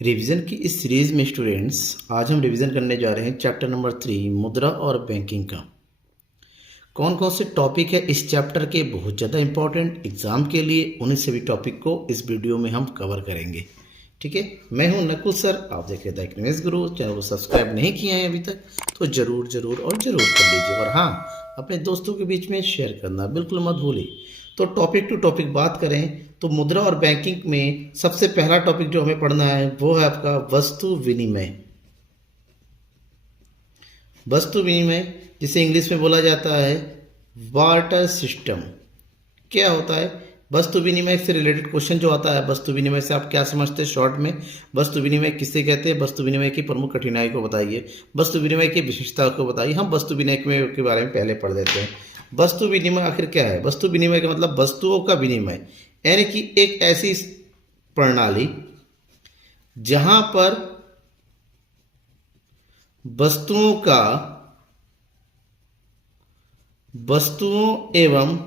Revision की इस series में स्टूडेंट्स आज हम रिवीजन करने जा रहे हैं चैप्टर नंबर 3 मुद्रा और बैंकिंग का। कौन कौन से टॉपिक है इस चैप्टर के बहुत ज़्यादा इंपॉर्टेंट एग्जाम के लिए, उन्हीं सभी टॉपिक को इस वीडियो में हम कवर करेंगे। ठीक है, मैं हूं नकुल सर, आप देख रहे थे एक्निमेस गुरु। चैनल को सब्सक्राइब नहीं किया है अभी तक तो ज़रूर कर लीजिए, और हाँ, अपने दोस्तों के बीच में शेयर करना बिल्कुल मत भूलिए। तो टॉपिक टू टॉपिक बात करें तो मुद्रा और बैंकिंग में सबसे पहला टॉपिक जो हमें पढ़ना है वो है आपका वस्तु विनिमय। वस्तु विनिमय जिसे इंग्लिश में बोला जाता है बार्टर सिस्टम। क्या होता है वस्तु विनिमय से रिलेटेड क्वेश्चन जो आता है, वस्तु विनिमय से आप क्या समझते हैं शॉर्ट में, वस्तु विनिमय किससे कहते हैं, वस्तु विनिमय की प्रमुख कठिनाई को बताइए, वस्तु विनिमय की विशेषता को बताइए। हम वस्तु विनिमय के बारे में पहले पढ़ देते हैं। वस्तु विनिमय आखिर क्या है? वस्तु विनिमय का मतलब वस्तुओं का विनिमय, यानी कि एक ऐसी प्रणाली जहां पर वस्तुओं एवं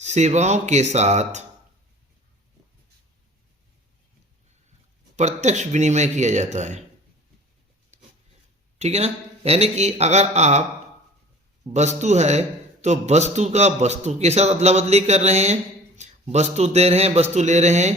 सेवाओं के साथ प्रत्यक्ष विनिमय किया जाता है। ठीक है ना, यानी कि अगर आप वस्तु है तो वस्तु का वस्तु के साथ अदला बदली कर रहे हैं, वस्तु दे रहे हैं वस्तु ले रहे हैं,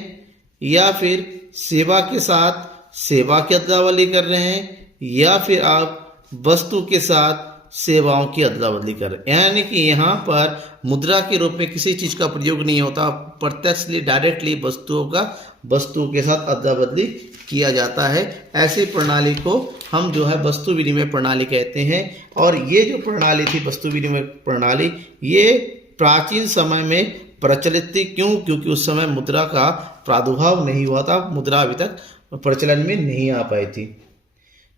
या फिर सेवा के साथ सेवा की अदला बदली कर रहे हैं, या फिर आप वस्तु के साथ सेवाओं की अदला बदली कर रहे हैं। यानी कि यहाँ पर मुद्रा के रूप में किसी चीज़ का प्रयोग नहीं होता, प्रत्यक्षली डायरेक्टली वस्तुओं का वस्तुओं के साथ अदला बदली किया जाता है। ऐसी प्रणाली को हम जो है वस्तु विनिमय प्रणाली कहते हैं। और ये जो प्रणाली थी वस्तु विनिमय प्रणाली, ये प्राचीन समय में प्रचलित थी। क्यों? क्योंकि उस समय मुद्रा का प्रादुर्भाव नहीं हुआ था, मुद्रा अभी तक प्रचलन में नहीं आ पाई थी।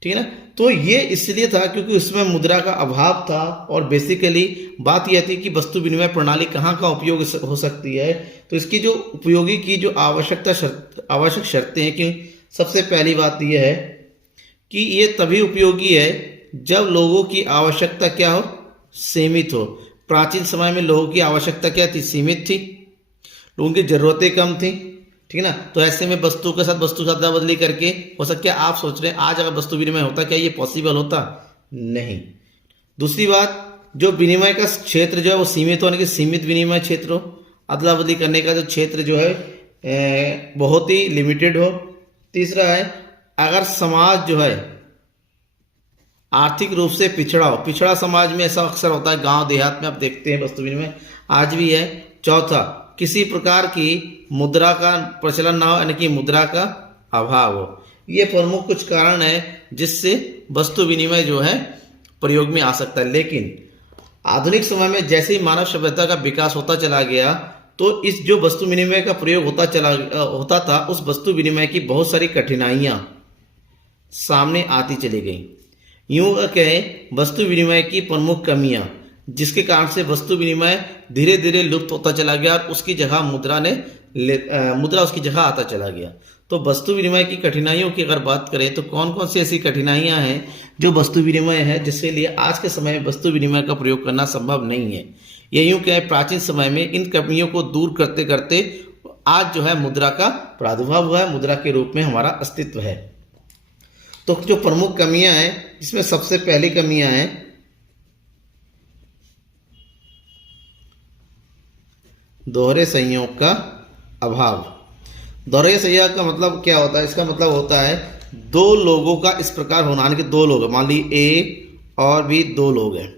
ठीक है ना, तो ये इसलिए था क्योंकि उसमें मुद्रा का अभाव था। और बेसिकली बात यह थी कि वस्तु विनिमय प्रणाली कहाँ का उपयोग हो सकती है। तो इसकी जो उपयोगी की जो आवश्यक शर्तें हैं कि सबसे पहली बात यह है कि ये तभी उपयोगी है जब लोगों की आवश्यकता क्या हो, सीमित हो। प्राचीन समय में लोगों की आवश्यकता क्या थी, सीमित थी, लोगों की ज़रूरतें कम थी। ठीक है ना, तो ऐसे में वस्तु के साथ वस्तु अदला बदली करके हो सकता है। आप सोच रहे हैं आज अगर वस्तु विनिमय होता, क्या ये पॉसिबल होता? नहीं। दूसरी बात, जो विनिमय का क्षेत्र जो है वो सीमित होने की, सीमित विनिमय क्षेत्र हो, अदला बदली करने का जो क्षेत्र जो है बहुत ही लिमिटेड हो। तीसरा है, अगर समाज जो है आर्थिक रूप से पिछड़ा हो, पिछड़ा समाज में ऐसा अक्सर होता है, गांव देहात में आप देखते हैं वस्तु विनिमय आज भी है। चौथा, किसी प्रकार की मुद्रा का प्रचलन ना हो, यानी कि मुद्रा का अभाव हो। ये प्रमुख कुछ कारण है जिससे वस्तु विनिमय जो है प्रयोग में आ सकता है। लेकिन आधुनिक समय में जैसे ही मानव सभ्यता का विकास होता चला गया, तो इस जो वस्तु विनिमय का प्रयोग होता था, उस वस्तु विनिमय की बहुत सारी कठिनाइयां सामने आती चली गई। यूं कहें वस्तु विनिमय की प्रमुख कमियां, जिसके कारण से वस्तु विनिमय धीरे धीरे लुप्त होता चला गया और उसकी जगह मुद्रा उसकी जगह आता चला गया। तो वस्तु विनिमय की कठिनाइयों की अगर बात करें तो कौन कौन सी ऐसी कठिनाइयां हैं जो वस्तु विनिमय है, जिसके लिए आज के समय में वस्तु विनिमय का प्रयोग करना संभव नहीं है। ये यूं कहें प्राचीन समय में इन कमियों को दूर करते करते आज जो है मुद्रा का प्रादुर्भाव हुआ है, मुद्रा के रूप में हमारा अस्तित्व है। तो जो प्रमुख कमियां हैं, इसमें सबसे पहली कमियां हैं दोहरे संयोग का अभाव। दोहरे संयोग का मतलब क्या होता है? इसका मतलब होता है दो लोगों का इस प्रकार होना, यानी कि दो लोग, मान ली ए और भी दो लोग हैं,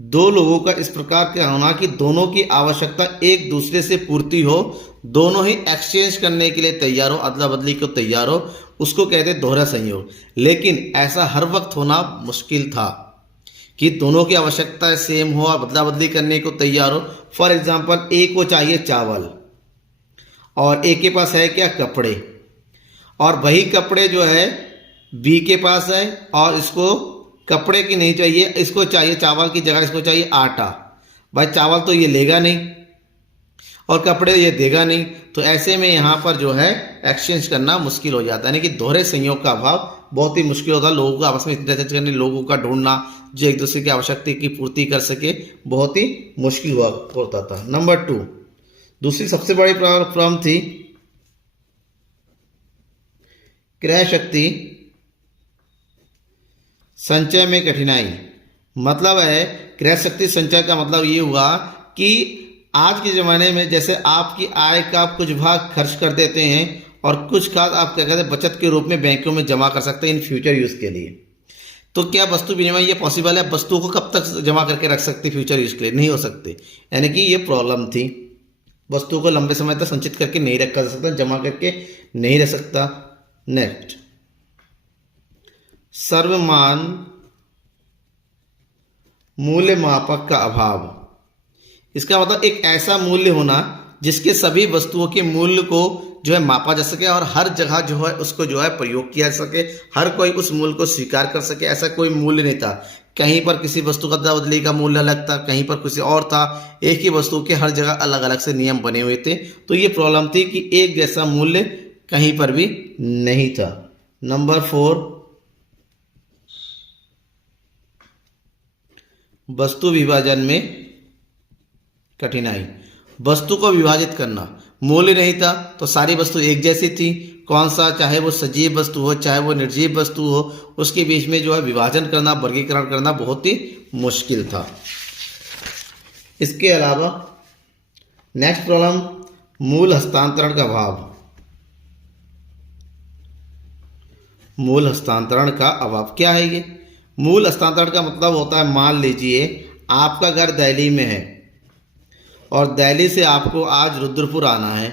दो लोगों का इस प्रकार का होना कि दोनों की आवश्यकता एक दूसरे से पूर्ति हो, दोनों ही एक्सचेंज करने के लिए तैयार हो, अदला बदली को तैयार हो, उसको कहते हैं दोहरा संयोग। लेकिन ऐसा हर वक्त होना मुश्किल था कि दोनों की आवश्यकता सेम हो, अदला बदली करने को तैयार हो। फॉर एग्जाम्पल, ए को चाहिए चावल और ए के पास है क्या, कपड़े, और वही कपड़े जो है बी के पास है और इसको कपड़े की नहीं चाहिए, इसको चाहिए चावल की जगह इसको चाहिए आटा। भाई चावल तो ये लेगा नहीं और कपड़े ये देगा नहीं, तो ऐसे में यहाँ पर जो है एक्सचेंज करना मुश्किल हो जाता है। यानी कि दोहरे संयोग का अभाव बहुत ही मुश्किल होता है, लोगों को आपस में इंटरचेंज करने, लोगों का ढूंढना जो एक दूसरे की आवश्यकता की पूर्ति कर सके, बहुत ही मुश्किल हुआ होता था। नंबर 2, दूसरी सबसे बड़ी प्रॉब्लम थी क्रय शक्ति संचय में कठिनाई। मतलब है क्रय शक्ति संचय का मतलब ये हुआ कि आज के ज़माने में जैसे आपकी आय का कुछ भाग खर्च कर देते हैं और कुछ खाद आप क्या कहते हैं बचत के रूप में बैंकों में जमा कर सकते हैं इन फ्यूचर यूज़ के लिए। तो क्या वस्तु विनिमय ये पॉसिबल है? वस्तुओं को कब तक जमा करके रख सकते फ्यूचर यूज़ के लिए? नहीं हो सकते। यानी कि ये प्रॉब्लम थी, वस्तुओं को लंबे समय तक संचित करके नहीं रखा जा सकता, जमा करके नहीं रख सकता। नेक्स्ट, सर्वमान मूल्य मापक का अभाव। इसका मतलब एक ऐसा मूल्य होना जिसके सभी वस्तुओं के मूल्य को जो है मापा जा सके और हर जगह जो है उसको जो है प्रयोग किया जा सके, हर कोई उस मूल्य को स्वीकार कर सके। ऐसा कोई मूल्य नहीं था। कहीं पर किसी वस्तु का अदला बदली का मूल्य अलग था, कहीं पर किसी और था। एक ही वस्तु के हर जगह अलग अलग से नियम बने हुए थे। तो ये प्रॉब्लम थी कि एक जैसा मूल्य कहीं पर भी नहीं था। नंबर 4, वस्तु विभाजन में कठिनाई। वस्तु को विभाजित करना, मूल्य नहीं था तो सारी वस्तु एक जैसी थी। कौन सा, चाहे वो सजीव वस्तु हो चाहे वो निर्जीव वस्तु हो, उसके बीच में जो है विभाजन करना, वर्गीकरण करना बहुत ही मुश्किल था। इसके अलावा नेक्स्ट प्रॉब्लम, मूल हस्तांतरण का अभाव। मूल हस्तांतरण का अभाव क्या है ये? मूल हस्तांतरण का मतलब होता है, मान लीजिए आपका घर दिल्ली में है और दिल्ली से आपको आज रुद्रपुर आना है,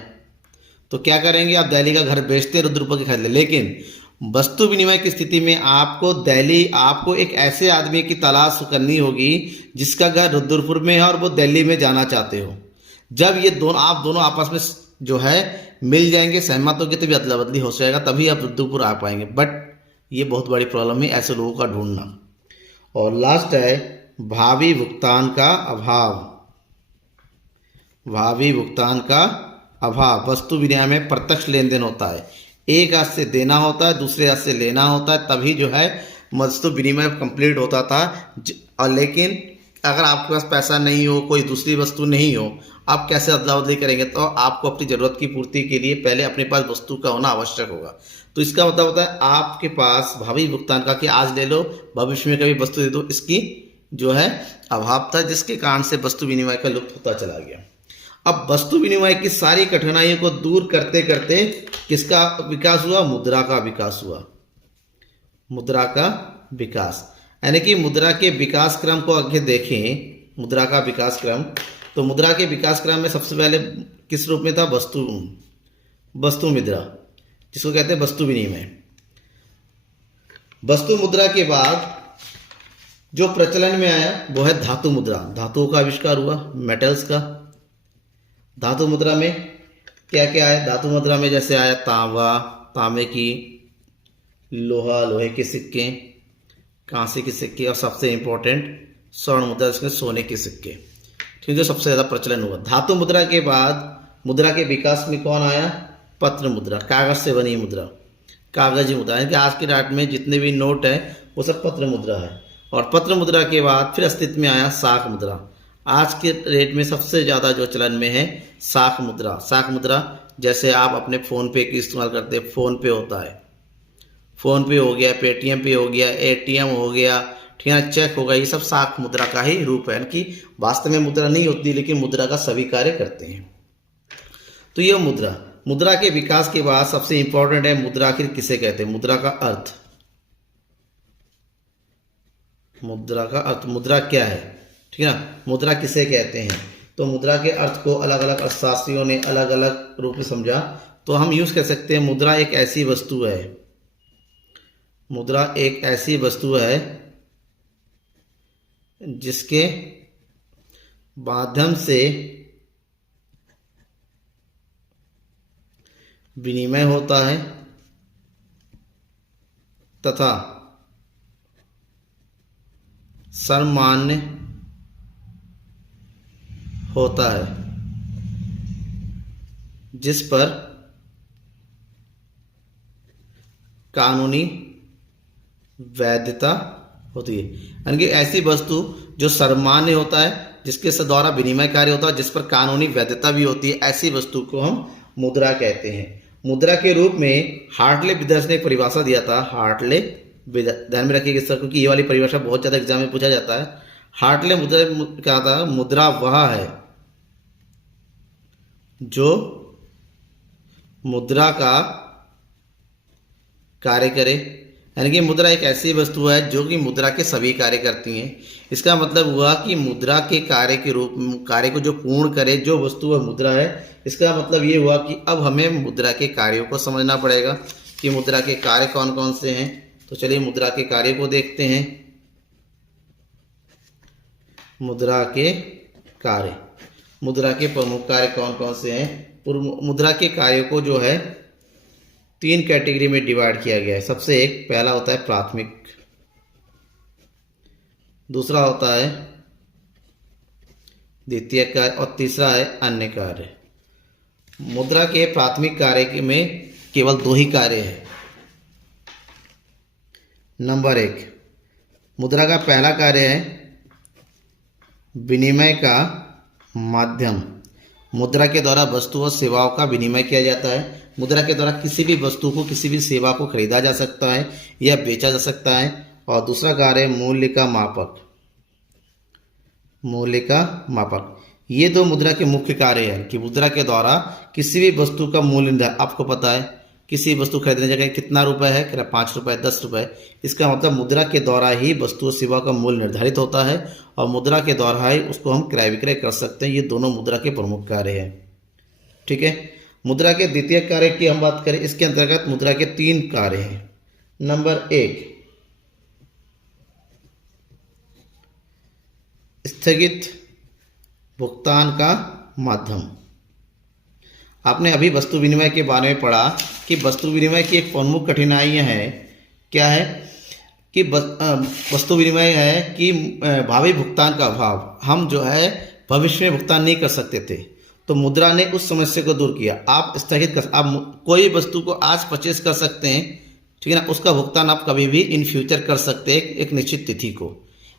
तो क्या करेंगे? आप दिल्ली का घर बेचते रुद्रपुर के खरीद ले। लेकिन वस्तु विनिमय की स्थिति में आपको एक ऐसे आदमी की तलाश करनी होगी जिसका घर रुद्रपुर में है और वो दिल्ली में जाना चाहते हो। जब ये आप दोनों आपस में जो है मिल जाएंगे, सहमत होंगे, तभी अदला बदली हो जाएगा, तभी आप रुद्रपुर आ पाएंगे। बट ये बहुत बड़ी प्रॉब्लम है ऐसे लोगों का ढूंढना। और लास्ट है भावी भुगतान का अभाव। भावी भुगतान का अभाव। वस्तु विनिमय में प्रत्यक्ष लेन देन होता है, एक हाथ से देना होता है, दूसरे हाथ से लेना होता है, तभी जो है वस्तु विनिमय कंप्लीट होता था। और लेकिन अगर आपके पास पैसा नहीं हो, कोई दूसरी वस्तु नहीं हो, आप कैसे अदला बदली करेंगे? तो आपको अपनी ज़रूरत की पूर्ति के लिए पहले अपने पास वस्तु का होना आवश्यक होगा। तो इसका मतलब होता है आपके पास भावी भुगतान का, कि आज ले लो भविष्य में कभी वस्तु दे दो, इसकी जो है अभाव था, जिसके कारण से वस्तु विनिमय का लुप्त होता चला गया। अब वस्तु विनिमय की सारी कठिनाइयों को दूर करते करते किसका विकास हुआ? मुद्रा का विकास हुआ। मुद्रा का विकास, यानी कि मुद्रा के विकास क्रम को आगे देखें। मुद्रा का विकास क्रम, तो मुद्रा के विकास क्रम में सबसे पहले किस रूप में था? वस्तु मुद्रा, जिसको कहते हैं वस्तु विनिमय। वस्तु मुद्रा के बाद जो प्रचलन में आया वो है धातु मुद्रा। धातुओं का आविष्कार हुआ, मेटल्स का। धातु मुद्रा में क्या क्या आया? धातु मुद्रा में जैसे आया तांबा, तांबे की, लोहा, लोहे के सिक्के, कांसे के सिक्के, और सबसे इंपॉर्टेंट स्वर्ण मुद्रा, जिसमें सोने के सिक्के। ठीक है, सबसे ज़्यादा प्रचलन हुआ। धातु मुद्रा के बाद मुद्रा के विकास में कौन आया? पत्र मुद्रा, कागज से बनी मुद्रा, कागजी मुद्रा। यानी कि आज के डेट में जितने भी नोट है वो सब पत्र मुद्रा है। और पत्र मुद्रा के बाद फिर अस्तित्व में आया शाख मुद्रा। आज के रेट में सबसे ज़्यादा जो चलन में है शाख मुद्रा। शाख मुद्रा जैसे आप अपने फ़ोन पे की इस्तेमाल करते हैं, फ़ोन पे होता है, फ़ोन पे हो गया, पेटीएम पे हो गया, एटीएम हो गया, ठीक है, चेक होगा, ये सब शाख मुद्रा का ही रूप है। कि वास्तव में मुद्रा नहीं होती लेकिन मुद्रा का सभी कार्य करते हैं। तो ये मुद्रा के विकास के बाद सबसे इंपॉर्टेंट है मुद्रा आखिर किसे कहते हैं? मुद्रा का अर्थ। मुद्रा का अर्थ, मुद्रा क्या है, ठीक है ना, मुद्रा किसे कहते हैं? तो मुद्रा के अर्थ को अलग अलग अर्थशास्त्रियों ने अलग अलग रूप में समझा। तो हम यूज कर सकते हैं मुद्रा एक ऐसी वस्तु है, मुद्रा एक ऐसी वस्तु है जिसके माध्यम से विनिमय होता है तथा सम्मान्य होता है, जिस पर कानूनी वैधता होती है। यानी कि ऐसी वस्तु जो सर्वमान्य होता है, जिसके द्वारा विनिमय कार्य होता है, जिस पर कानूनी वैधता भी होती है, ऐसी वस्तु को हम मुद्रा कहते हैं। मुद्रा के रूप में हार्टले विदर्स ने एक परिभाषा दिया था। हार्टले, ध्यान में रखिएगा सर, क्योंकि ये वाली परिभाषा बहुत ज़्यादा एग्जाम में पूछा जाता है। हार्टले मुद्रा क्या था? मुद्रा वह है जो मुद्रा का कार्य करे, यानी कि मुद्रा एक ऐसी वस्तु है जो कि मुद्रा के सभी कार्य करती हैं। इसका मतलब हुआ कि मुद्रा के कार्य को जो पूर्ण करे जो वस्तु वह मुद्रा है। इसका मतलब ये हुआ कि अब हमें मुद्रा के कार्यों को समझना पड़ेगा कि मुद्रा के कार्य कौन कौन से हैं। तो चलिए मुद्रा के कार्य को देखते हैं। मुद्रा के कार्य, मुद्रा के प्रमुख कार्य कौन कौन से हैं। मुद्रा के कार्यों को जो है 3 कैटेगरी में डिवाइड किया गया है। सबसे पहला होता है प्राथमिक, दूसरा होता है द्वितीय कार्य और तीसरा है अन्य कार्य। मुद्रा के प्राथमिक कार्य में केवल 2 ही कार्य हैं। नंबर 1, मुद्रा का पहला कार्य है विनिमय का माध्यम। मुद्रा के द्वारा वस्तु और सेवाओं का विनिमय किया जाता है। मुद्रा के द्वारा किसी भी वस्तु को, किसी भी सेवा को खरीदा जा सकता है या बेचा जा सकता है। और दूसरा कार्य है मूल्य का मापक। मूल्य का मापक, ये 2 मुद्रा के मुख्य कार्य हैं कि मुद्रा के द्वारा किसी भी वस्तु का मूल्य निर्धारण। आपको पता है किसी वस्तु खरीदने जगह कितना रुपए है, कह 5 रुपए, 10 रुपए। इसका मतलब मुद्रा के द्वारा ही वस्तु और सेवा का मूल्य निर्धारित होता है और मुद्रा के द्वारा ही उसको हम क्रय विक्रय कर सकते हैं। ये दोनों मुद्रा के प्रमुख कार्य हैं। ठीक है। मुद्रा के द्वितीय कार्य की हम बात करें, इसके अंतर्गत मुद्रा के 3 कार्य हैं। नंबर 1, स्थगित भुगतान का माध्यम। आपने अभी वस्तु विनिमय के बारे में पढ़ा कि वस्तु विनिमय की एक प्रमुख कठिनाइयाँ हैं। क्या है कि वस्तु विनिमय है कि भावी भुगतान का अभाव। हम जो है भविष्य में भुगतान नहीं कर सकते थे, तो मुद्रा ने उस समस्या को दूर किया। आप स्थगित कर, आप कोई वस्तु को आज परचेज कर सकते हैं, ठीक है ना, उसका भुगतान आप कभी भी इन फ्यूचर कर सकते हैं एक निश्चित तिथि को।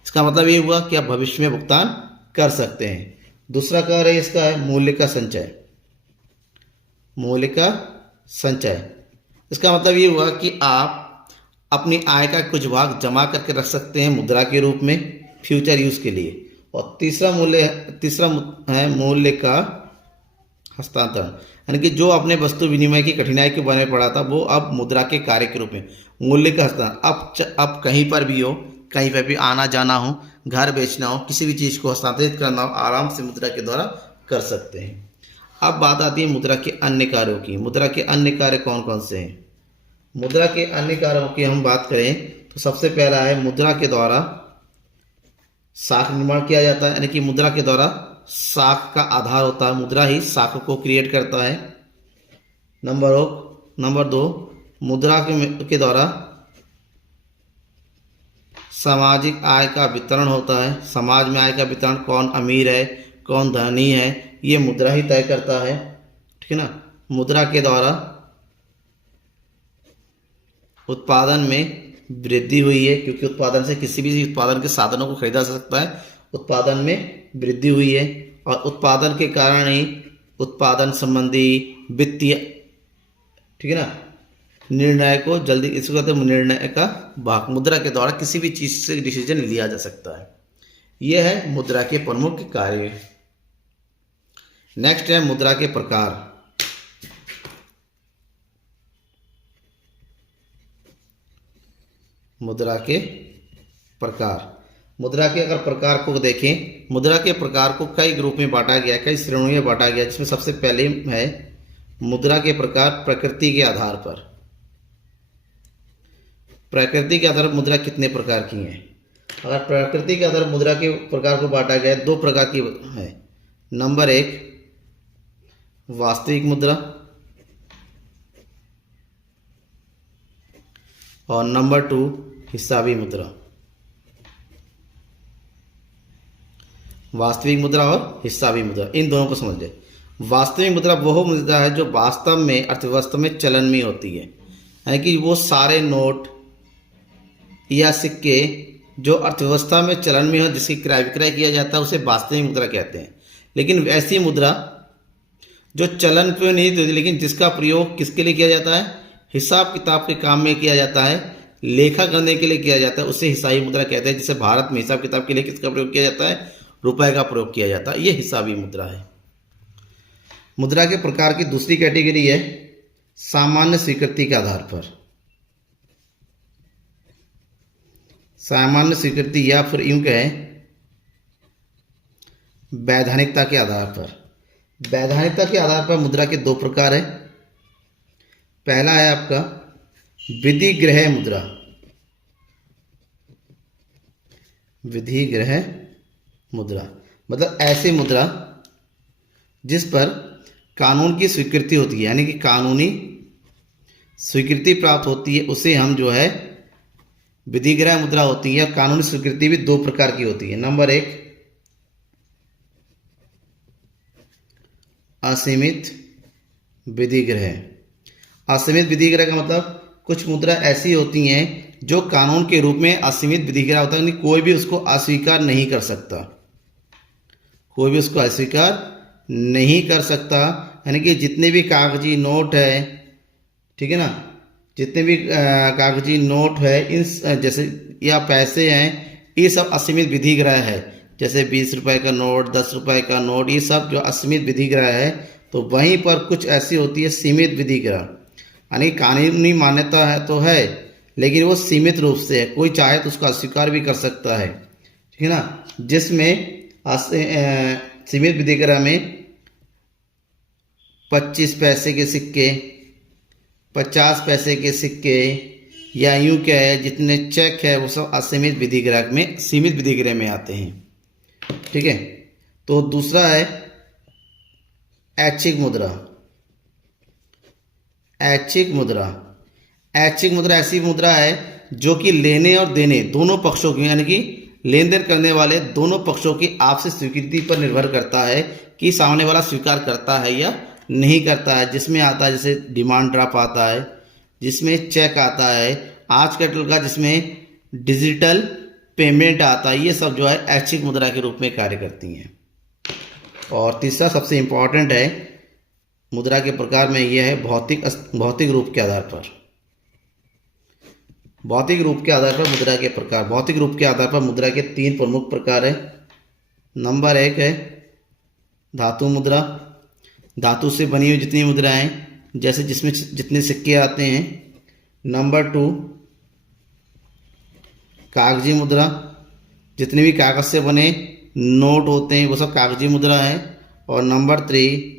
इसका मतलब ये हुआ कि आप भविष्य में भुगतान कर सकते हैं। दूसरा कार्य इसका है मूल्य का संचय। मूल्य का संचय, इसका मतलब ये हुआ कि आप अपनी आय का कुछ भाग जमा करके रख सकते हैं मुद्रा के रूप में फ्यूचर यूज के लिए। और तीसरा है मूल्य का हस्तांतरण, यानी कि जो आपने वस्तु विनिमय की कठिनाई के बारे में पढ़ा था वो अब मुद्रा के कार्य के रूप में मूल्य का हस्तांतरण। अब कहीं पर भी हो, कहीं पर भी आना जाना हो, घर बेचना हो, किसी भी चीज़ को हस्तांतरित करना हो, आराम से मुद्रा के द्वारा कर सकते हैं। अब बात आती है मुद्रा के अन्य कार्यों की। मुद्रा के अन्य कार्य कौन कौन से हैं? मुद्रा के अन्य कार्यों की हम बात करें तो सबसे पहला है मुद्रा के द्वारा साख निर्माण किया जाता है, यानी कि मुद्रा के द्वारा साख का आधार होता है। मुद्रा ही साख को क्रिएट करता है। नंबर 2, मुद्रा के द्वारा सामाजिक आय का वितरण होता है। समाज में आय का वितरण, कौन अमीर है कौन धनी है, ये मुद्रा ही तय करता है। ठीक है ना। मुद्रा के द्वारा उत्पादन में वृद्धि हुई है, क्योंकि उत्पादन से किसी भी उत्पादन के साधनों को खरीदा जा सकता है। उत्पादन में वृद्धि हुई है और उत्पादन के कारण ही उत्पादन संबंधी वित्तीय, ठीक है ना, निर्णय को जल्दी, इसको कहते हैं निर्णय का भाग। मुद्रा के द्वारा किसी भी चीज से डिसीजन लिया जा सकता है। यह है मुद्रा के प्रमुख कार्य। नेक्स्ट है मुद्रा के प्रकार। मुद्रा के प्रकार, मुद्रा के अगर प्रकार को देखें, मुद्रा के प्रकार को कई ग्रुप में बांटा गया, कई श्रेणियों में बांटा गया, जिसमें सबसे पहले है मुद्रा के प्रकार प्रकृति के आधार पर। प्रकृति के आधार पर मुद्रा कितने प्रकार की हैं? अगर प्रकृति के आधार पर मुद्रा के प्रकार को बांटा गया, 2 प्रकार की है। नंबर 1 वास्तविक मुद्रा और नंबर 2 हिसाबी मुद्रा। वास्तविक मुद्रा और हिसाबी मुद्रा, इन दोनों को समझ ले। वास्तविक मुद्रा वह मुद्रा है जो वास्तव में अर्थव्यवस्था में चलन में होती है, यानी कि वो सारे नोट या सिक्के जो अर्थव्यवस्था में चलन में हो, जिसकी क्रय विक्रय किया जाता है, उसे वास्तविक मुद्रा कहते हैं। लेकिन ऐसी मुद्रा जो चलन पे नहीं होती, लेकिन जिसका प्रयोग किसके लिए किया जाता है, हिसाब किताब के काम में किया जाता है, लेखा करने के लिए किया जाता है, उसे हिसाबी मुद्रा कहते हैं। जैसे भारत में हिसाब किताब के लिए किसका प्रयोग किया जाता है, रुपए का प्रयोग किया जाता है, ये हिसाबी मुद्रा है। मुद्रा के प्रकार की दूसरी कैटेगरी है सामान्य स्वीकृति के आधार पर। सामान्य स्वीकृति या फिर यूं कहें वैधानिकता के आधार पर। वैधानिकता के आधार पर मुद्रा के दो प्रकार है। पहला है आपका विधिग्रह मुद्रा। विधिग्रह मुद्रा मतलब ऐसी मुद्रा जिस पर कानून की स्वीकृति होती है, यानी कि कानूनी स्वीकृति प्राप्त होती है, उसे हम जो है विधिग्रह मुद्रा होती है। कानूनी स्वीकृति भी दो प्रकार की होती है। नंबर एक असीमित विधिग्रह। असीमित विधिग्रह का मतलब कुछ मुद्रा ऐसी होती हैं जो कानून के रूप में असीमित विधिग्रह होता है, यानी कोई भी उसको अस्वीकार नहीं कर सकता। कोई भी उसको अस्वीकार नहीं कर सकता, यानी कि जितने भी कागजी नोट है, ठीक है ना, जितने भी कागजी नोट है इन जैसे या पैसे हैं, ये सब असीमित विधिग्रह है। जैसे 20 रुपए का नोट, 10 रुपए का नोट, ये सब जो असीमित विधिग्रह है। तो वहीं पर कुछ ऐसी होती है सीमित विधिग्रह, यानी कानूनी मान्यता है तो है, लेकिन वो सीमित रूप से है, कोई चाहे तो उसको अस्वीकार भी कर सकता है, ठीक है ना। जिसमें सीमित विधिग्रह में 25 पैसे के सिक्के, 50 पैसे के सिक्के, या यूं क्या है जितने चेक है वो सब असीमित विधिग्रह में, सीमित विधिग्रह में आते हैं, ठीक है। तो दूसरा है ऐच्छिक मुद्रा। ऐच्छिक मुद्रा, ऐच्छिक मुद्रा ऐसी मुद्रा है जो कि लेने और देने दोनों पक्षों की, यानी कि लेन देन करने वाले दोनों पक्षों की आपसी स्वीकृति पर निर्भर करता है कि सामने वाला स्वीकार करता है या नहीं करता है। जिसमें आता है जैसे डिमांड ड्राफ्ट आता है, जिसमें चेक आता है, आज का का जिसमें डिजिटल पेमेंट आता है, ये सब जो है ऐच्छिक मुद्रा के रूप में कार्य करती हैं। और तीसरा सबसे इम्पोर्टेंट है मुद्रा के प्रकार में यह है भौतिक रूप के आधार पर। भौतिक रूप के आधार पर मुद्रा के प्रकार। भौतिक रूप के आधार पर मुद्रा के 3 प्रमुख प्रकार है। नंबर 1 है धातु मुद्रा। धातु से बनी हुई जितनी मुद्राएं, जैसे जिसमें जितने सिक्के आते हैं। नंबर 2 कागजी मुद्रा, जितने भी कागज से बने नोट होते हैं वो सब कागजी मुद्रा है। और नंबर 3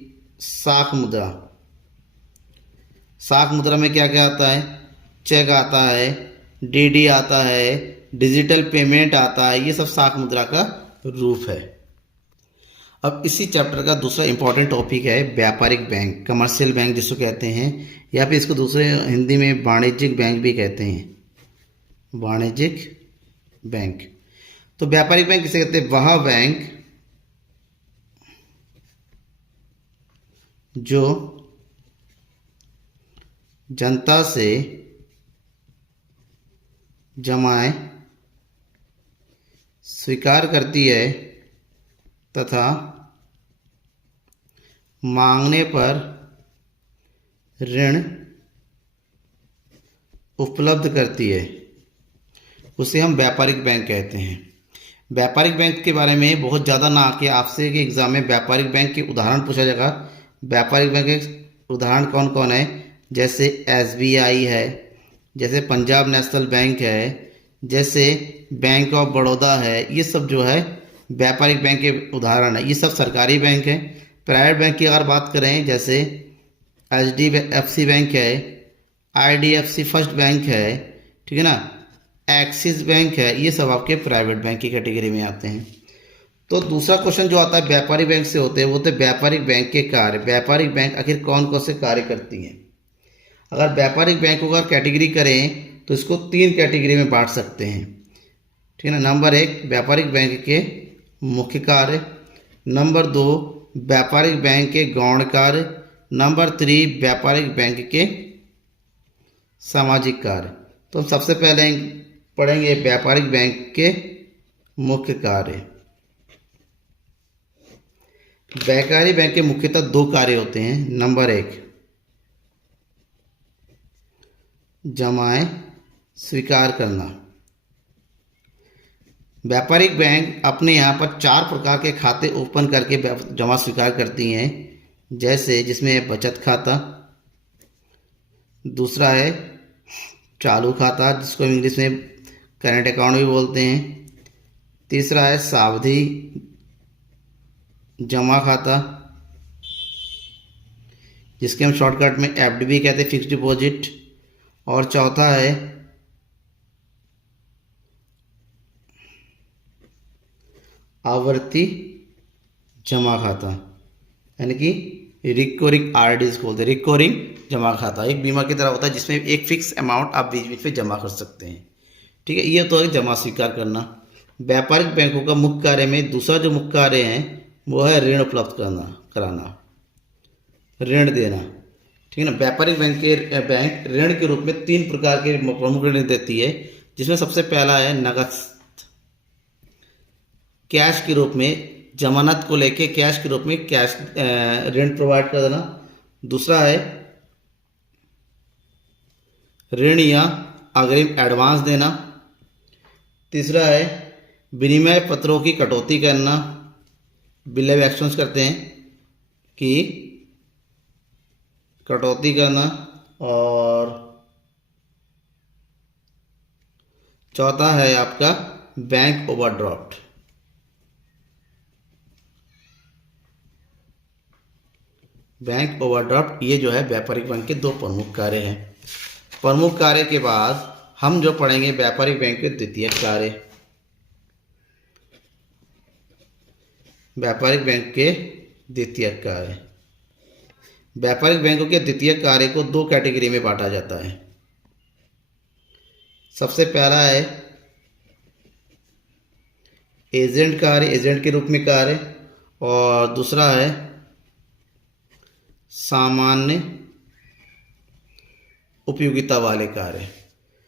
साख मुद्रा। साख मुद्रा में क्या क्या आता है, चेक आता है, डीडी आता है, डिजिटल पेमेंट आता है, ये सब साख मुद्रा का रूप है। अब इसी चैप्टर का दूसरा इंपॉर्टेंट टॉपिक है व्यापारिक बैंक, कमर्शियल बैंक जिसको कहते हैं, या फिर इसको दूसरे हिंदी में वाणिज्यिक बैंक भी कहते हैं, वाणिज्यिक बैंक। तो व्यापारिक बैंक किसे कहते हैं, वह बैंक जो जनता से जमाएं स्वीकार करती है तथा मांगने पर ऋण उपलब्ध करती है, उसे हम व्यापारिक बैंक कहते हैं। व्यापारिक बैंक के बारे में बहुत ज़्यादा ना आके आपसे कि एग्जाम में व्यापारिक बैंक के उदाहरण पूछा जाएगा। व्यापारिक बैंक के उदाहरण कौन कौन है, जैसे SBI है, जैसे पंजाब नेशनल बैंक है, जैसे बैंक ऑफ बड़ौदा है, ये सब जो है व्यापारिक बैंक के उदाहरण है। ये सब सरकारी बैंक हैं। प्राइवेट बैंक की अगर बात करें, जैसे HDFC बैंक है, IDFC फर्स्ट बैंक है, ठीक है ना, एक्सिस बैंक है, ये सब आपके प्राइवेट बैंक की कैटेगरी में आते हैं। तो दूसरा क्वेश्चन जो आता है व्यापारिक बैंक से होते हैं वो होते हैं व्यापारिक बैंक के कार्य। व्यापारिक बैंक आखिर कौन कौन से कार्य करती हैं। अगर व्यापारिक बैंक को अगर कैटेगरी करें तो इसको 3 कैटेगरी में बांट सकते हैं, ठीक है ना। नंबर 1 व्यापारिक बैंक के मुख्य कार्य, नंबर 2 व्यापारिक बैंक के गौण कार्य, नंबर 3 व्यापारिक बैंक के सामाजिक कार्य। तो हम सबसे पहले पढ़ेंगे व्यापारिक बैंक के मुख्य कार्य। व्यापारी बैंक के मुख्यतः दो कार्य होते हैं। नंबर एक, जमाएं स्वीकार करना। व्यापारिक बैंक अपने यहाँ पर 4 प्रकार के खाते ओपन करके जमा स्वीकार करती हैं, जैसे जिसमें है बचत खाता, दूसरा है चालू खाता जिसको इंग्लिश में करंट अकाउंट भी बोलते हैं, तीसरा है सावधि जमा खाता जिसके हम शॉर्टकट में एफडी भी कहते हैं, फिक्स्ड डिपॉजिट, और चौथा है आवर्ती जमा खाता, यानी कि रिकरिंग आरडीज बोलते हैं, रिकरिंग जमा खाता। एक बीमा की तरह होता है जिसमें एक फिक्स अमाउंट आप बीच बीच में जमा कर सकते हैं। ठीक है, ये तो है जमा स्वीकार करना। व्यापारिक बैंकों का मुख्य कार्य में दूसरा जो मुख्य कार्य है वो है ऋण उपलब्ध कराना, ऋण देना। ठीक है ना। व्यापारिक बैंक ऋण के रूप में 3 प्रकार के प्रमुख ऋण देती है, जिसमें सबसे पहला है नगद, कैश के रूप में, जमानत को लेके कैश के रूप में कैश ऋण प्रोवाइड कर देना। दूसरा है ऋण या अग्रिम एडवांस देना। तीसरा है विनिमय पत्रों की कटौती करना, बिल ऑफ एक्सचेंज करते हैं कि कटौती करना। और चौथा है आपका बैंक ओवरड्राफ्ट। बैंक ओवरड्राफ्ट ये जो है व्यापारिक बैंक के 2 प्रमुख कार्य हैं। प्रमुख कार्य के बाद हम जो पढ़ेंगे व्यापारिक बैंक के द्वितीय कार्य। व्यापारिक बैंक के द्वितीय कार्य, व्यापारिक बैंकों के द्वितीय कार्य को 2 कैटेगरी में बांटा जाता है। सबसे पहला है एजेंट कार्य, एजेंट के रूप में कार्य, और दूसरा है सामान्य उपयोगिता वाले कार्य।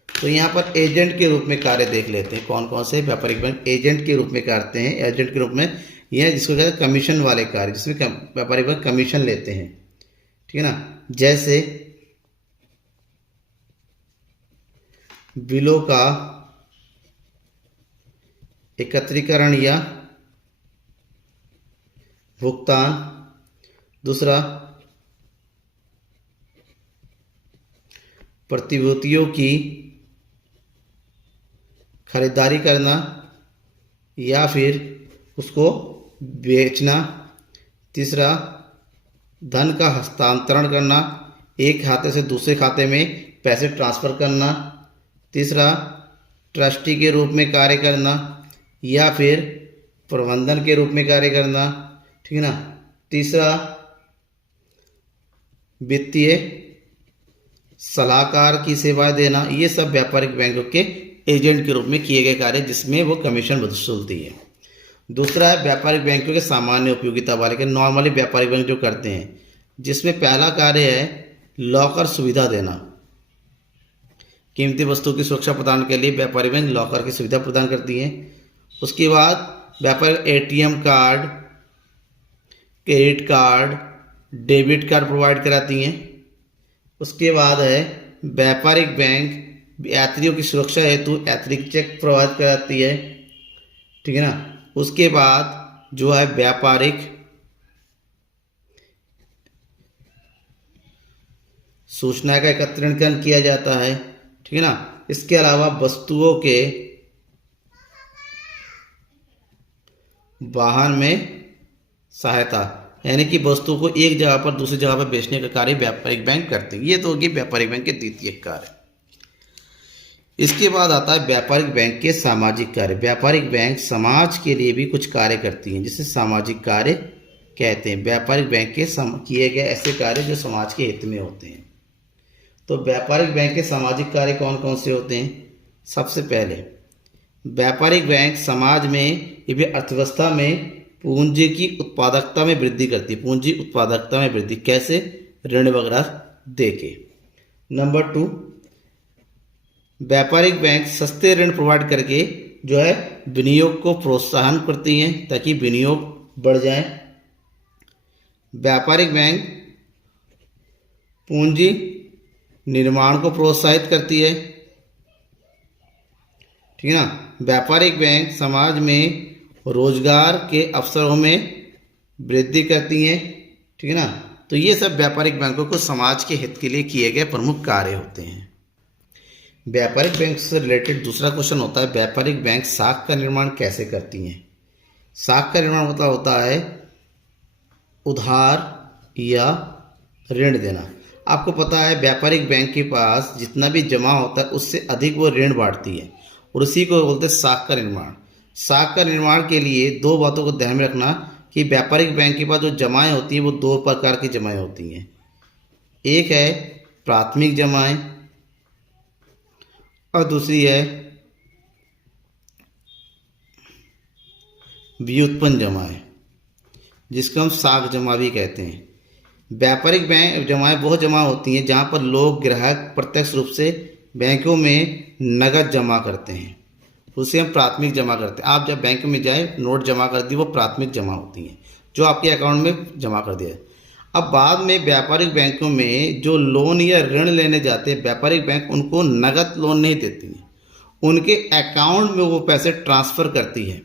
तो यहाँ पर एजेंट के रूप में कार्य देख लेते हैं कौन कौन से व्यापारिक बैंक एजेंट के रूप में करते हैं। एजेंट के रूप में यह जिसको कहते हैं कमीशन वाले कार्य, जिसमें व्यापारिक बैंक कमीशन लेते हैं। ठीक है ना। जैसे बिलों का एकत्रीकरण या भुगतान, दूसरा प्रतिभूतियों की खरीदारी करना या फिर उसको बेचना, तीसरा धन का हस्तांतरण करना, एक खाते से दूसरे खाते में पैसे ट्रांसफ़र करना, तीसरा ट्रस्टी के रूप में कार्य करना या फिर प्रबंधन के रूप में कार्य करना। ठीक है ना। तीसरा वित्तीय सलाहकार की सेवाएं देना। ये सब व्यापारिक बैंकों के एजेंट के रूप में किए गए कार्य जिसमें वो कमीशन वसूलती है। दूसरा है व्यापारिक बैंकों के सामान्य उपयोगिता वाले के, नॉर्मली व्यापारिक बैंक जो करते हैं, जिसमें पहला कार्य है लॉकर सुविधा देना। कीमती वस्तु की सुरक्षा प्रदान के लिए व्यापारिक बैंक लॉकर की सुविधा प्रदान करती है। उसके बाद व्यापारिक ATM card, credit card, debit card provide कराती हैं। उसके बाद है व्यापारिक बैंक यात्रियों की सुरक्षा हेतु यात्री चेक प्रोवाइड कराती है। ठीक है ना। उसके बाद जो है व्यापारिक सूचना का एकत्रीकरण किया जाता है। ठीक है ना। इसके अलावा वस्तुओं के वाहन में सहायता, यानी कि वस्तु को एक जगह पर दूसरी जगह पर बेचने का कार्य व्यापारिक बैंक करते हैं। ये तो होगी व्यापारिक बैंक के द्वितीय कार्य। इसके बाद आता है व्यापारिक बैंक के सामाजिक कार्य। व्यापारिक बैंक समाज के लिए भी कुछ कार्य करती हैं जिसे सामाजिक कार्य कहते हैं। व्यापारिक बैंक के किए गए ऐसे कार्य जो समाज के हित में होते हैं। तो व्यापारिक बैंक के सामाजिक कार्य कौन कौन से होते हैं? सबसे पहले व्यापारिक बैंक समाज में या फिर अर्थव्यवस्था में पूंजी की उत्पादकता में वृद्धि करती है। पूंजी उत्पादकता में वृद्धि कैसे? ऋण वगैरह देके। नंबर 2, व्यापारिक बैंक सस्ते ऋण प्रोवाइड करके जो है विनियोग को प्रोत्साहन करती हैं ताकि विनियोग बढ़ जाए। व्यापारिक बैंक पूंजी निर्माण को प्रोत्साहित करती है, ठीक है ना। व्यापारिक बैंक समाज में रोजगार के अवसरों में वृद्धि करती हैं, ठीक है ना। तो ये सब व्यापारिक बैंकों को समाज के हित के लिए किए गए प्रमुख कार्य होते हैं। व्यापारिक बैंक से रिलेटेड दूसरा क्वेश्चन होता है, व्यापारिक बैंक साख का निर्माण कैसे करती हैं। साख का निर्माण मतलब होता है उधार या ऋण देना। आपको पता है व्यापारिक बैंक के पास जितना भी जमा होता है उससे अधिक वो ऋण बांटती है, और उसी को बोलते हैं साख का निर्माण। साख का निर्माण के लिए दो बातों को ध्यान में रखना कि व्यापारिक बैंक के पास जो जमाएं होती हैं वो दो प्रकार की जमाएं होती हैं। एक है प्राथमिक जमाएं और दूसरी है व्युत्पन्न जमाएं, जिसको हम साख जमा भी कहते हैं। व्यापारिक बैंक जमाएं वो जमा होती हैं जहां पर लोग ग्राहक प्रत्यक्ष रूप से बैंकों में नगद जमा करते हैं, उसे हम प्राथमिक जमा करते हैं। आप जब बैंक में जाए नोट जमा कर दी, वो प्राथमिक जमा होती हैं जो आपके अकाउंट में जमा कर दिया। अब बाद में व्यापारिक बैंकों में जो लोन या ऋण लेने जाते हैं, व्यापारिक बैंक उनको नगद लोन नहीं देती हैं, उनके अकाउंट में वो पैसे ट्रांसफ़र करती है।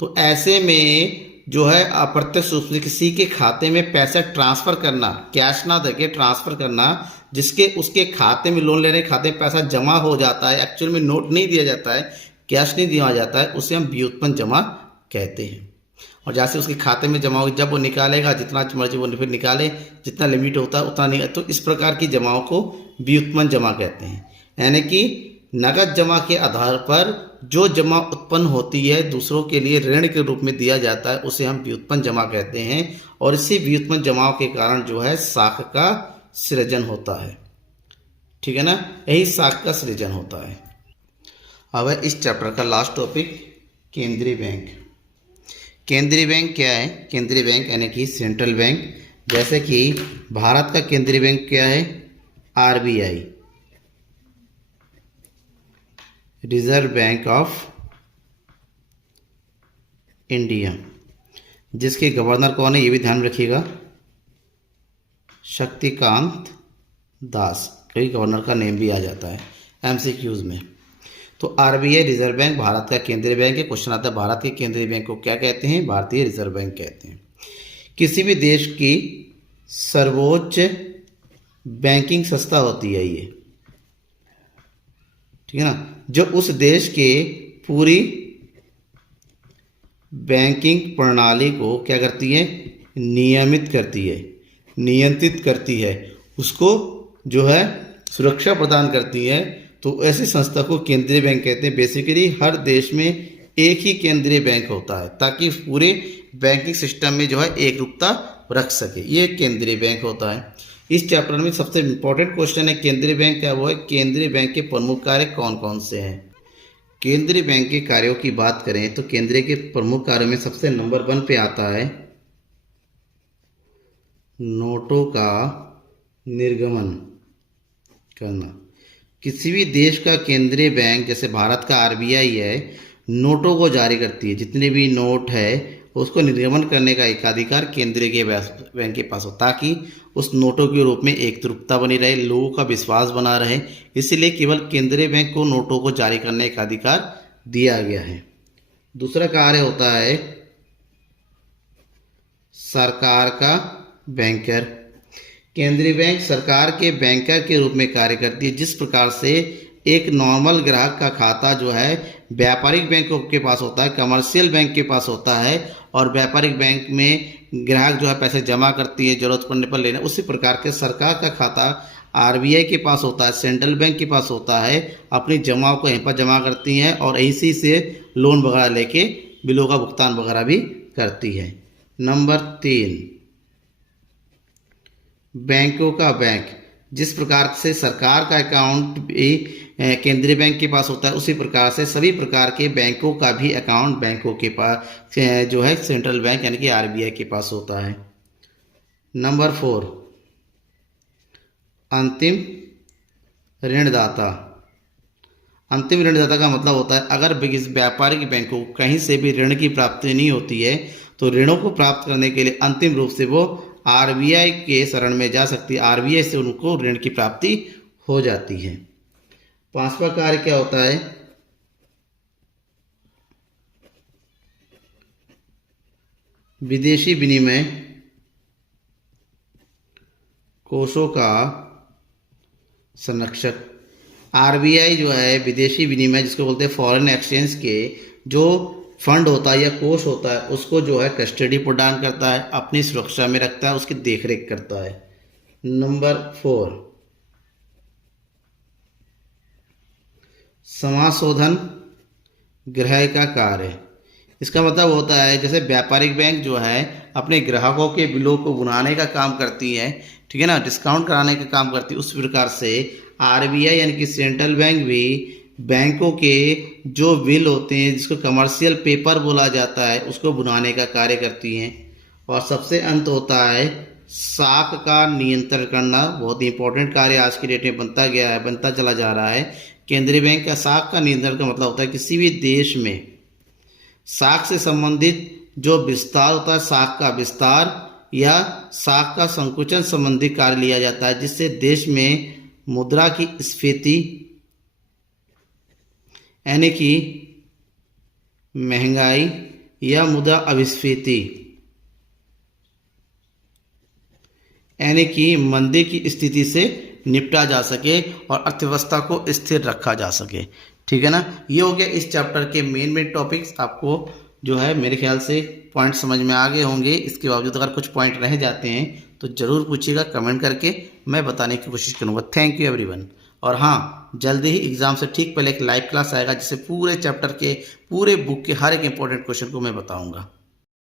तो ऐसे में जो है अप्रत्यक्ष रूप से किसी के खाते में पैसा ट्रांसफ़र करना, कैश ना देके ट्रांसफ़र करना, जिसके उसके खाते में लोन लेने खाते में पैसा जमा हो जाता है, एक्चुअल में नोट नहीं दिया जाता है, कैश नहीं दिया जाता है, उसे हम व्युत्पन्न जमा कहते हैं। और जैसे उसके खाते में जमा होगी, जब वो निकालेगा जितना मर्जी वो फिर निकाले, जितना लिमिट होता है उतना नहीं, तो इस प्रकार की जमाओं को व्युत्पन्न जमा कहते हैं। यानी कि नगद जमा के आधार पर जो जमा उत्पन्न होती है दूसरों के लिए ऋण के रूप में दिया जाता है, उसे हम व्युत्पन्न जमा कहते हैं। और इसी व्युत्पन्न जमाओं के कारण जो है साख का सृजन होता है, ठीक है ना। यही साख का सृजन होता है। अब है इस चैप्टर का लास्ट टॉपिक, केंद्रीय बैंक। केंद्रीय बैंक क्या है? केंद्रीय बैंक यानी कि सेंट्रल बैंक। जैसे कि भारत का केंद्रीय बैंक क्या है? RBI, reserve bank of India, जिसके गवर्नर कौन है ये भी ध्यान रखिएगा, शक्तिकांत दास। कई गवर्नर का नेम भी आ जाता है एमसीक्यूज में। तो आरबीआई रिजर्व बैंक भारत का केंद्रीय बैंक है। क्वेश्चन आता है भारत के केंद्रीय बैंक को क्या कहते हैं? भारतीय रिजर्व बैंक कहते हैं। किसी भी देश की सर्वोच्च बैंकिंग संस्था होती है ये, ठीक है ना, जो उस देश के पूरी बैंकिंग प्रणाली को क्या करती है? नियमित करती है, नियंत्रित करती है, उसको जो है सुरक्षा प्रदान करती है। तो ऐसी संस्था को केंद्रीय बैंक कहते हैं। बेसिकली हर देश में एक ही केंद्रीय बैंक होता है ताकि पूरे बैंकिंग सिस्टम में जो है एकरूपता रख सके, ये केंद्रीय बैंक होता है। इस चैप्टर में सबसे इम्पोर्टेंट क्वेश्चन है केंद्रीय बैंक क्या वो है? केंद्रीय बैंक के प्रमुख कार्य कौन कौन से हैं? केंद्रीय बैंक के कार्यों की बात करें तो केंद्रीय के प्रमुख कार्यों में सबसे नंबर 1 पे आता है नोटों का निर्गमन करना। किसी भी देश का केंद्रीय बैंक, जैसे भारत का आरबीआई है, नोटों को जारी करती है। जितने भी नोट है उसको निर्गमन करने का एकाधिकार केंद्रीय के बैंक के पास हो, ताकि उस नोटों के रूप में एकरूपता बनी रहे, लोगों का विश्वास बना रहे। इसलिए केवल केंद्रीय बैंक को नोटों को जारी करने का अधिकार दिया गया है। दूसरा कार्य होता है सरकार का बैंकर। केंद्रीय बैंक सरकार के बैंकर के रूप में कार्य करती है। जिस प्रकार से एक नॉर्मल ग्राहक का खाता जो है व्यापारिक बैंकों के पास होता है, कमर्शियल बैंक के पास होता है, और व्यापारिक बैंक में ग्राहक जो है पैसे जमा करती है जरूरत पड़ने पर लेना, उसी प्रकार के सरकार का खाता आरबीआई के पास होता है, सेंट्रल बैंक के पास होता है। अपनी जमाओं को यहीं पर जमा करती हैं और इसी से लोन वगैरह लेके बिलों का भुगतान वगैरह भी करती है। नंबर 3, बैंकों का बैंक। जिस प्रकार से सरकार का अकाउंट भी केंद्रीय बैंक के पास होता है, उसी प्रकार से सभी प्रकार के बैंकों का भी अकाउंट बैंकों के पास जो है सेंट्रल बैंक यानी कि आरबीआई के पास होता है। नंबर 4, अंतिम ऋणदाता। अंतिम ऋणदाता का मतलब होता है अगर व्यापारिक बैंकों को कहीं से भी ऋण की प्राप्ति नहीं होती है तो ऋणों को प्राप्त करने के लिए अंतिम रूप से वो आरबीआई के शरण में जा सकती है, आरबीआई से उनको ऋण की प्राप्ति हो जाती है। 5वां कार्य क्या होता है? विदेशी विनिमय कोषों का संरक्षक। आरबीआई जो है विदेशी विनिमय जिसको बोलते हैं फॉरेन एक्सचेंज के जो फंड होता है या कोष होता है उसको जो है कस्टडी प्रदान करता है, अपनी सुरक्षा में रखता है, उसकी देखरेख करता है। नंबर 4, समाशोधन गृह का कार्य। इसका मतलब होता है जैसे व्यापारिक बैंक जो है अपने ग्राहकों के बिलों को भुनाने का काम करती है, ठीक है ना, डिस्काउंट कराने का काम करती है, उस प्रकार से आरबीआई यानी कि सेंट्रल बैंक भी बैंकों के जो बिल होते हैं जिसको कमर्शियल पेपर बोला जाता है उसको भुनाने का कार्य करती हैं। और सबसे अंत होता है साख का नियंत्रण करना। बहुत ही इंपॉर्टेंट कार्य आज की डेट में बनता चला जा रहा है। केंद्रीय बैंक का साख का नियंत्रण का मतलब होता है किसी भी देश में साख से संबंधित जो विस्तार होता है, साख का विस्तार या साख का संकुचन संबंधी कार्य लिया जाता है, जिससे देश में मुद्रा की स्फीति यानी कि महंगाई या मुद्रा अपस्फीति यानी कि मंदी की स्थिति से निपटा जा सके और अर्थव्यवस्था को स्थिर रखा जा सके। ठीक है ना। ये हो गया इस चैप्टर के मेन टॉपिक्स। आपको जो है मेरे ख्याल से पॉइंट समझ में आ गए होंगे। इसके बावजूद अगर कुछ पॉइंट रह जाते हैं तो ज़रूर पूछिएगा कमेंट करके, मैं बताने की कोशिश करूँगा। Thank you everyone. और हाँ, जल्दी ही एग्ज़ाम से ठीक पहले एक लाइव क्लास आएगा जिससे पूरे चैप्टर के पूरे बुक के हर एक इंपॉर्टेंट क्वेश्चन को मैं बताऊँगा।